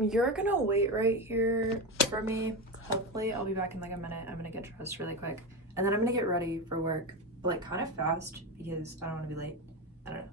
You're gonna wait right here for me. Hopefully, I'll be back in like a minute. I'm gonna get dressed really quick, and then I'm gonna get ready for work, but like kind of fast because I don't want to be late. I don't know.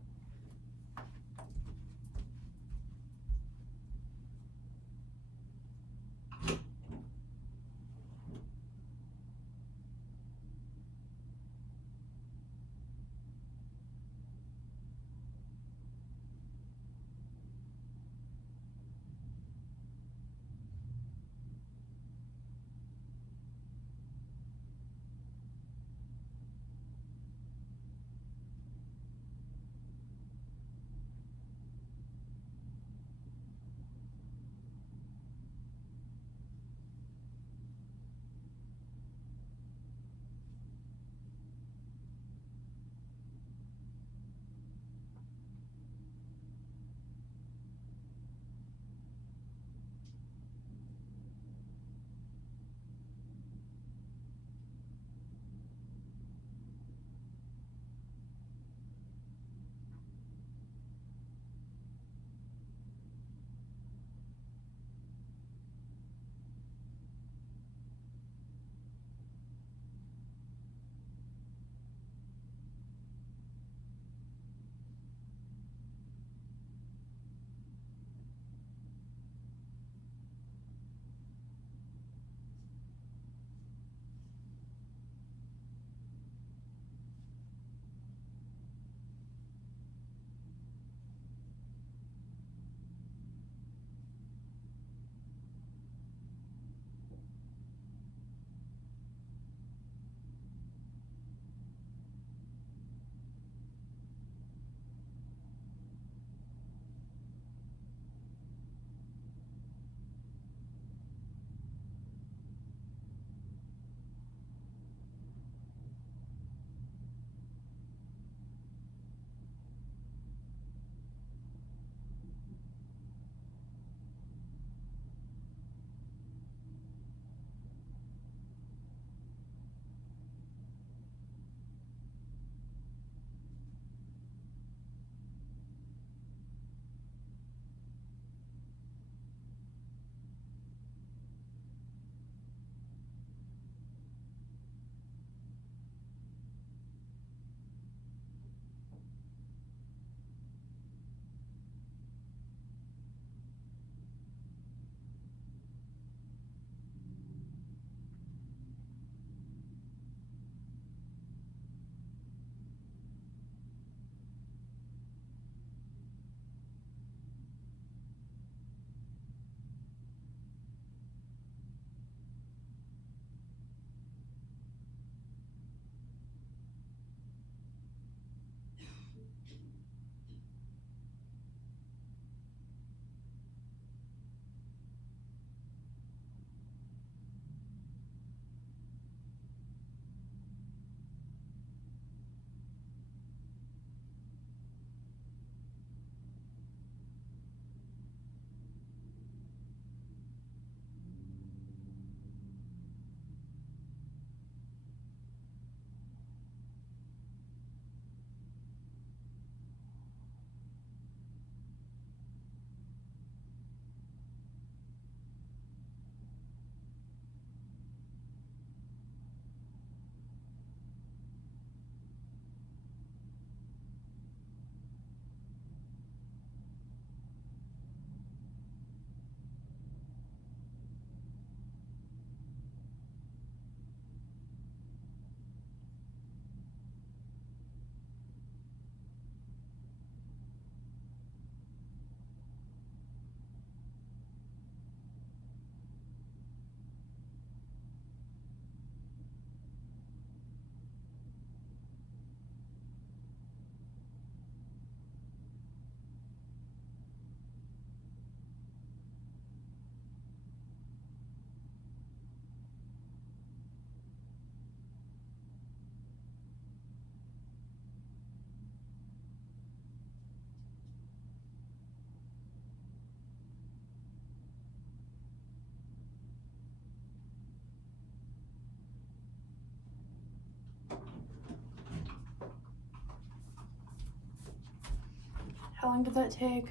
How long did that take?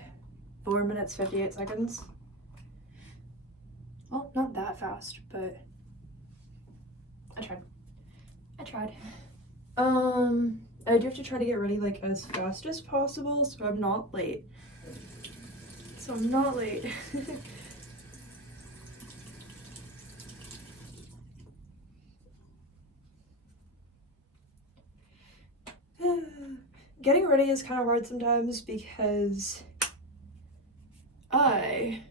4 minutes, 58 seconds. Well, not that fast, but I tried. I do have to try to get ready like as fast as possible so I'm not late. Getting ready is kind of hard sometimes because I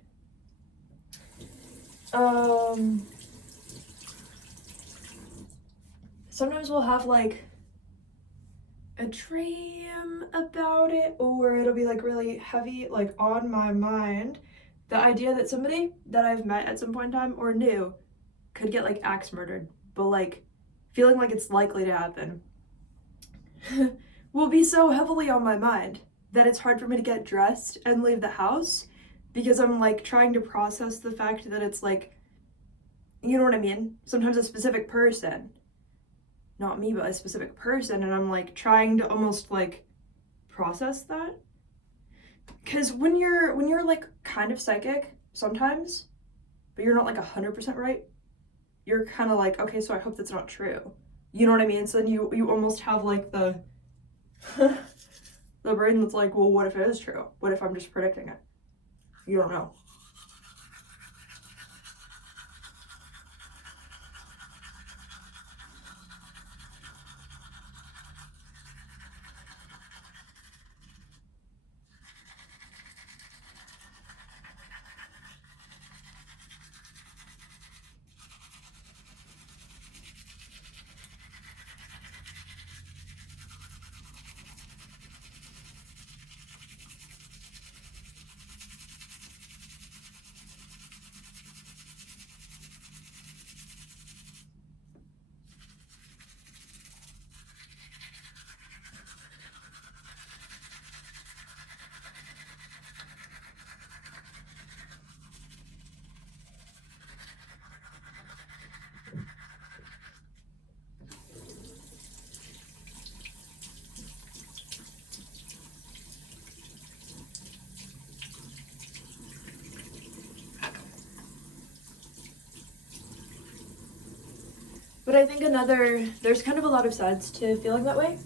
sometimes we'll have like a dream about it, or it'll be like really heavy like on my mind, the idea that somebody that I've met at some point in time or knew could get like axe murdered, but like feeling like it's likely to happen will be so heavily on my mind that it's hard for me to get dressed and leave the house because I'm like trying to process the fact that it's like, you know what I mean? Sometimes a specific person, not me, but a specific person, and I'm like trying to almost like process that. Because when you're like kind of psychic sometimes, but you're not like 100% right, you're kind of like, okay, so I hope that's not true. You know what I mean? So then you almost have like the the brain that's like, well, what if it is true? What if I'm just predicting it? You don't know. But I think there's kind of a lot of sides to feeling that way.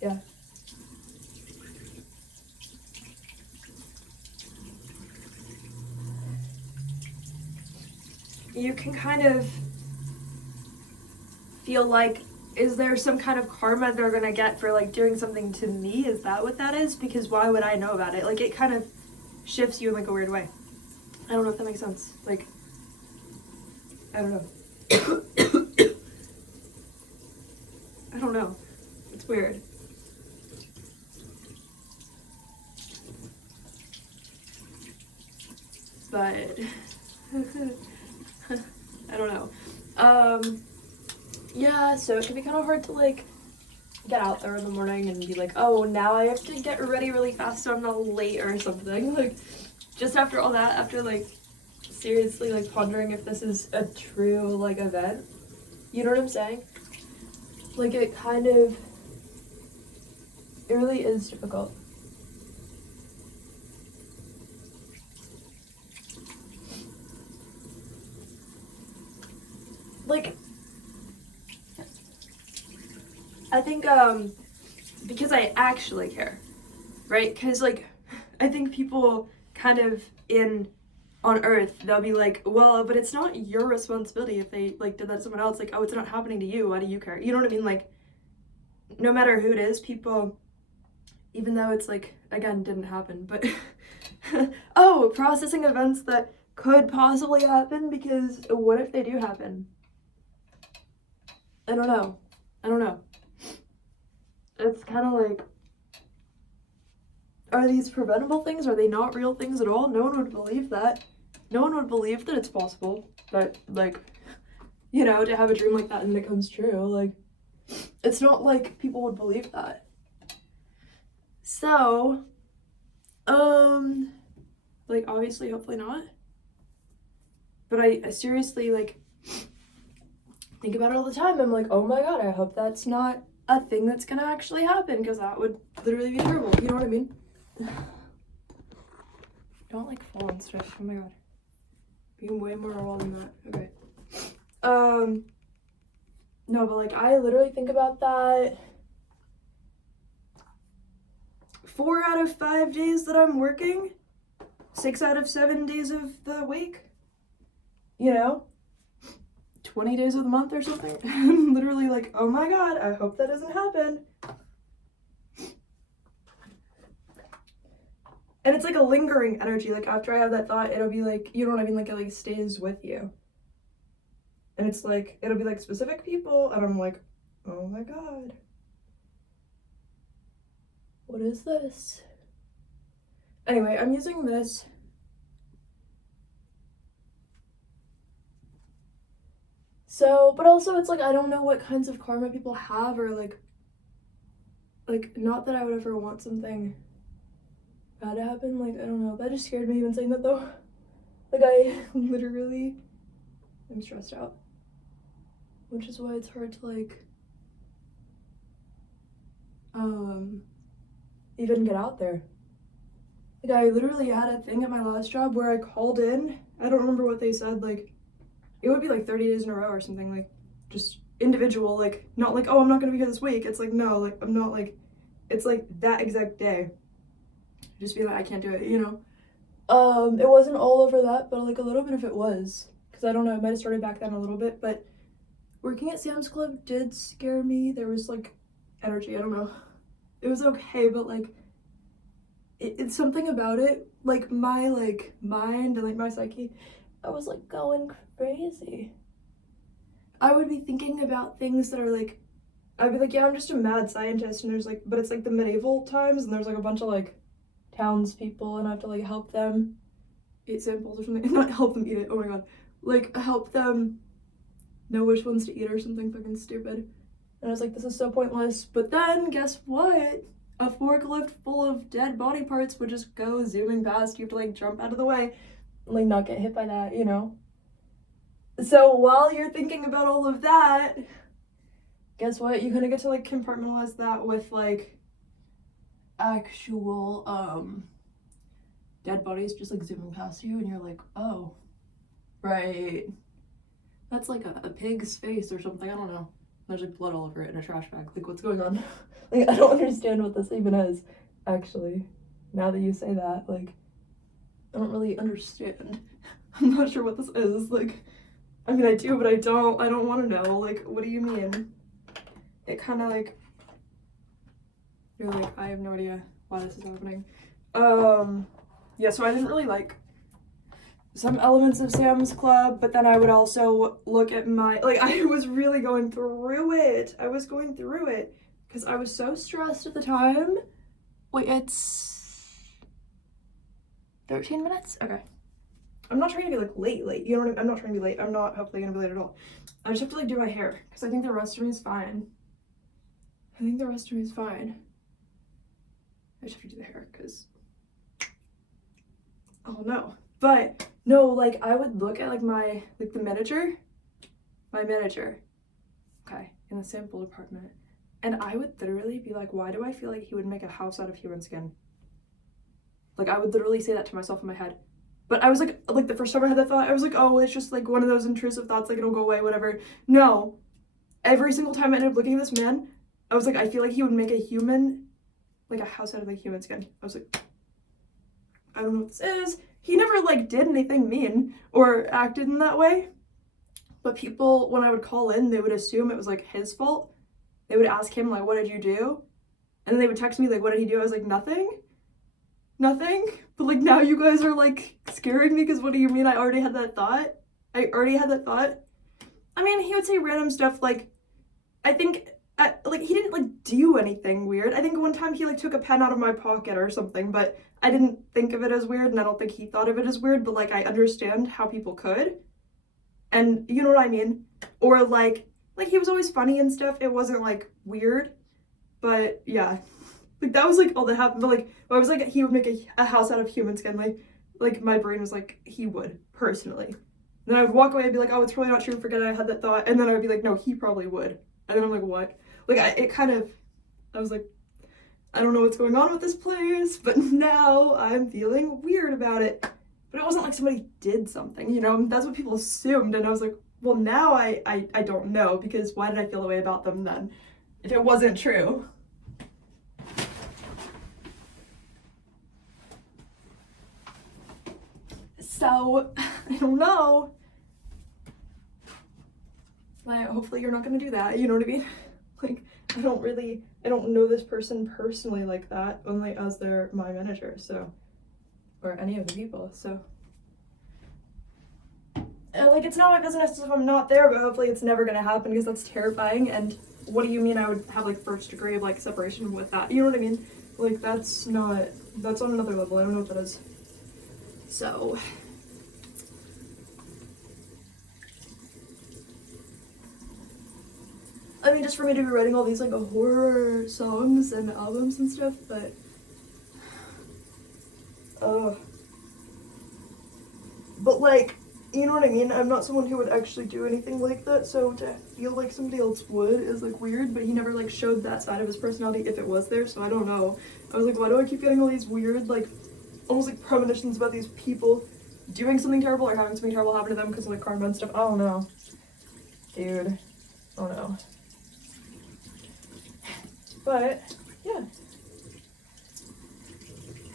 Yeah. You can kind of feel like, is there some kind of karma they're gonna get for like doing something to me? Is that what that is? Because why would I know about it? Like it kind of shifts you in like a weird way. I don't know if that makes sense. Like, I don't know. I don't know. It's weird. But I don't know. Yeah, so it can be kind of hard to like get out there in the morning and be like, oh, now I have to get ready really fast so I'm not late or something. Like, just after all that, after like seriously like pondering if this is a true like event, you know what I'm saying? Like it really is difficult. Like, I think because I actually care, right? Because like I think people kind of on Earth, they'll be like, well, but it's not your responsibility if they like did that to someone else. Like, oh, it's not happening to you. Why do you care? You know what I mean? Like, no matter who it is, people, even though it's like, again, didn't happen, but oh, processing events that could possibly happen because what if they do happen? I don't know. It's kind of like, are these preventable things? Are they not real things at all? No one would believe that. No one would believe that it's possible that, like, you know, to have a dream like that and it comes true. Like, it's not like people would believe that. So, like, obviously, hopefully not. But I seriously, like, think about it all the time. I'm like, oh my god, I hope that's not a thing that's gonna actually happen, because that would literally be terrible. You know what I mean? Don't like fall and stuff. Oh my god. Being way more raw than that. Okay. No, but like I literally think about that 4 out of 5 days that I'm working, 6 out of 7 days of the week, you know, 20 days of the month or something. I'm literally like, oh my god, I hope that doesn't happen. And it's like a lingering energy. Like after I have that thought, it'll be like, you know what I mean? Like it like stays with you. And it's like, it'll be like specific people. And I'm like, oh my god. What is this? Anyway, I'm using this. So, but also it's like, I don't know what kinds of karma people have, or like, not that I would ever want something bad to happen. Like, I don't know. That just scared me even saying that though. Like, I literally am stressed out. Which is why it's hard to like, even get out there. Like, I literally had a thing at my last job where I called in. I don't remember what they said. Like, it would be like 30 days in a row or something. Like, just individual. Like, not like, oh, I'm not gonna be here this week. It's like, no, like, I'm not like, it's like that exact day. Just be like, I can't do it, you know? It wasn't all over that, but like a little bit of it was. Because I don't know, it might have started back then a little bit, but working at Sam's Club did scare me. There was like energy, I don't know. It was okay, but like, it's something about it, like my like mind and like my psyche, I was like going crazy. I would be thinking about things that are like, I'd be like, yeah, I'm just a mad scientist, and there's like, but it's like the medieval times, and there's like a bunch of like townspeople, and I have to like help them eat samples or something. Not help them eat it, oh my god. Like help them know which ones to eat or something fucking stupid. And I was like, this is so pointless. But then guess what? A forklift full of dead body parts would just go zooming past. You have to like jump out of the way and like not get hit by that, you know? So while you're thinking about all of that, guess what? You kind of get to like compartmentalize that with like actual dead bodies just like zooming past you, and you're like, oh, right. That's like a pig's face or something, I don't know. There's like blood all over it in a trash bag. Like, what's going on? Like, I don't understand what this even is, actually. Now that you say that, like, I don't really understand. I'm not sure what this is. Like, I mean, I do, but I don't want to know. Like, what do you mean? It kind of like, you're like, I have no idea why this is happening. Yeah, so I didn't really like some elements of Sam's Club, but then I would also look at my, like, I was really going through it. I was going through it because I was so stressed at the time. Wait, it's 13 minutes? Okay. I'm not trying to be like late, you know what I mean? I'm not trying to be late. I'm not hopefully gonna be late at all. I just have to like do my hair because I think the rest of me is fine. I just have to do the hair because, oh no. But no, like I would look at like my manager, okay, in the sample department, and I would literally be like, why do I feel like he would make a house out of human skin? Like I would literally say that to myself in my head. But I was like the first time I had that thought, I was like, oh, it's just like one of those intrusive thoughts, like it'll go away, whatever. No, every single time I ended up looking at this man, I was like, I feel like he would make a human, like a house out of like human skin. I was like, I don't know what this is. He never like did anything mean or acted in that way. But people, when I would call in, they would assume it was like his fault. They would ask him like, what did you do? And then they would text me like, what did he do? I was like, nothing. But like now you guys are like scaring me because what do you mean? I already had that thought. I mean, he would say random stuff like, I think, like he didn't like do anything weird. I think one time he like took a pen out of my pocket or something, but I didn't think of it as weird, and I don't think he thought of it as weird, but like I understand how people could. And you know what I mean? Or like he was always funny and stuff. It wasn't like weird, but yeah. Like that was like all that happened, but like I was like he would make a house out of human skin, like my brain was like he would personally. And then I would walk away and be like, oh, it's probably not true, forget I had that thought, and then I would be like, no, he probably would. And then I'm like, what? Like I was like, I don't know what's going on with this place, but now I'm feeling weird about it. But it wasn't like somebody did something, you know? That's what people assumed, and I was like, well, now I don't know, because why did I feel the way about them then if it wasn't true? So, I don't know. Hopefully you're not gonna do that, you know what I mean? Like, I don't know this person personally like that, only as they're my manager, so, or any of the people, so. Like, it's not my business if I'm not there, but hopefully it's never gonna happen, because that's terrifying. And what do you mean I would have like first degree of like separation with that? You know what I mean? Like, that's on another level. I don't know what that is. So, I mean, just for me to be writing all these like horror songs and albums and stuff, but like, you know what I mean? I'm not someone who would actually do anything like that, so to feel like somebody else would is like weird, but he never like showed that side of his personality if it was there, so I don't know. I was like, why do I keep getting all these weird, like, almost like premonitions about these people doing something terrible or having something terrible happen to them because of like karma and stuff? I don't know. Dude. Oh no. But, yeah.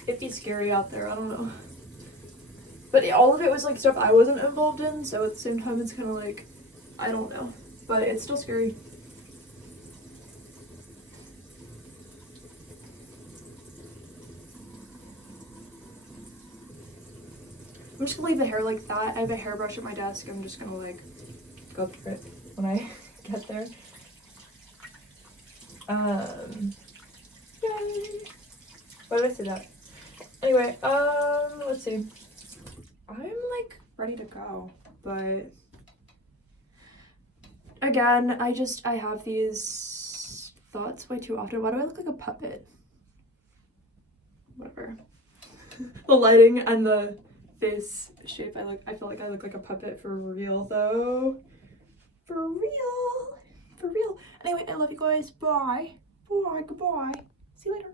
It'd be scary out there, I don't know. But all of it was like stuff I wasn't involved in, so at the same time it's kind of like, I don't know. But it's still scary. I'm just gonna leave the hair like that. I have a hairbrush at my desk. I'm just gonna like go through it when I get there. Yay. Why did I say that? Anyway, let's see. I'm like ready to go, but again, I have these thoughts way too often. Why do I look like a puppet? Whatever. The lighting and the face shape, I feel like I look like a puppet for real though. For real. For real. Anyway, I love you guys. Bye. Bye. Goodbye. See you later.